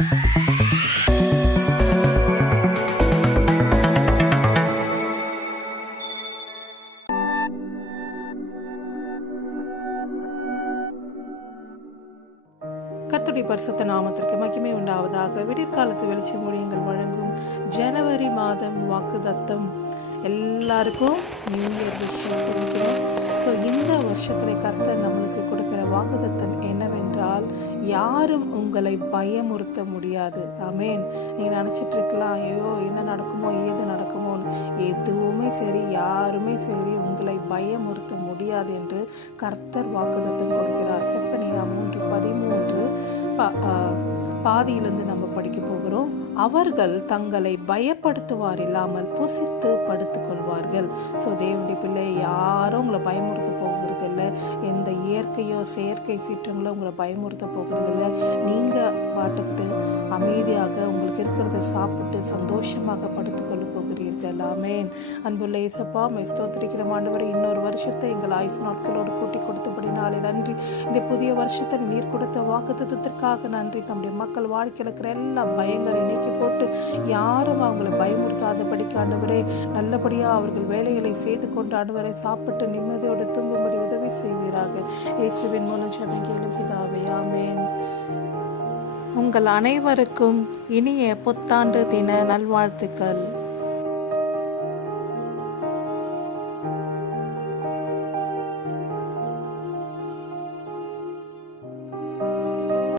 கத்துடி பரிசுத்த நாமத்திற்கு மகிமை உண்டாவதாக. விடிற்காலத்து வெளிச்சம் ஊழியங்கள் வழங்கும் ஜனவரி மாதம் வாக்குதத்தம் எல்லாருக்கும் நியூ இயர் விஷயம் ஸோ இந்த வருஷத்தில் கர்த்தர் நம்மளுக்கு கொடுக்கிற வாக்குதத்தம் யாரும் உங்களை பயமுறுத்த முடியாது. அமேன் நீங்கள் நினச்சிட்டு இருக்கலாம் ஐயோ என்ன நடக்குமோ ஏது நடக்குமோன்னு. எதுவுமே சரி யாருமே சரி உங்களை பயமுறுத்த முடியாது என்று கர்த்தர் வாக்குதத்தம் கொடுக்கிறார். செப்பனியா மூன்று பதிமூன்று பா- பாதியிலிருந்து நம்ம படிக்க போகிறோம். அவர்கள் தங்களை பயப்படுத்துவார் இல்லாமல் புசித்து படுத்துக்கொள்வார்கள். ஸோ தேவனுடைய பிள்ளை யாரும் உங்களை பயமுறுத்த போகிறது இல்லை எந்த இயற்கையோ செயற்கை சீற்றங்களோ உங்களை பயமுறுத்த போகிறது இல்லை நீங்கள் பாட்டுக்கிட்டு அமைதியாக உங்களுக்கு இருக்கிறத சாப்பிட்டு சந்தோஷமாக படுத்துக்கொள்ள போகிறீர்கள். ஆமேன். அன்புள்ள இசப்பா மை ஸ்தோத்திரிக்கிற ஆண்டவரை இன்னொரு வருஷத்தை எங்கள் ஆயுசு நாட்களோடு கூட்டி கொடுத்தபடி நாளை நன்றி. இந்த புதிய வருஷத்தை நீர் கொடுத்த வாக்கு நன்றி. தம்முடைய மக்கள் வாழ்க்கையில் இருக்கிற எல்லா பயங்களை நீக்கி போட்டு யாரும் அவங்களை பயமுறுத்தாதபடிக்கு ஆண்டவரே நல்லபடியாக அவர்கள் வேலைகளை செய்து கொண்டு ஆண்டவரை சாப்பிட்டு நிம்மதியோடு தூங்கும்படி உதவி செய்வீராக. இயேசுவின் மூலம் ஜெபங்கேலும் பிதாவே ஆமேன். உங்கள் அனைவருக்கும் இனிய புத்தாண்டு தின நல்வாழ்த்துக்கள்.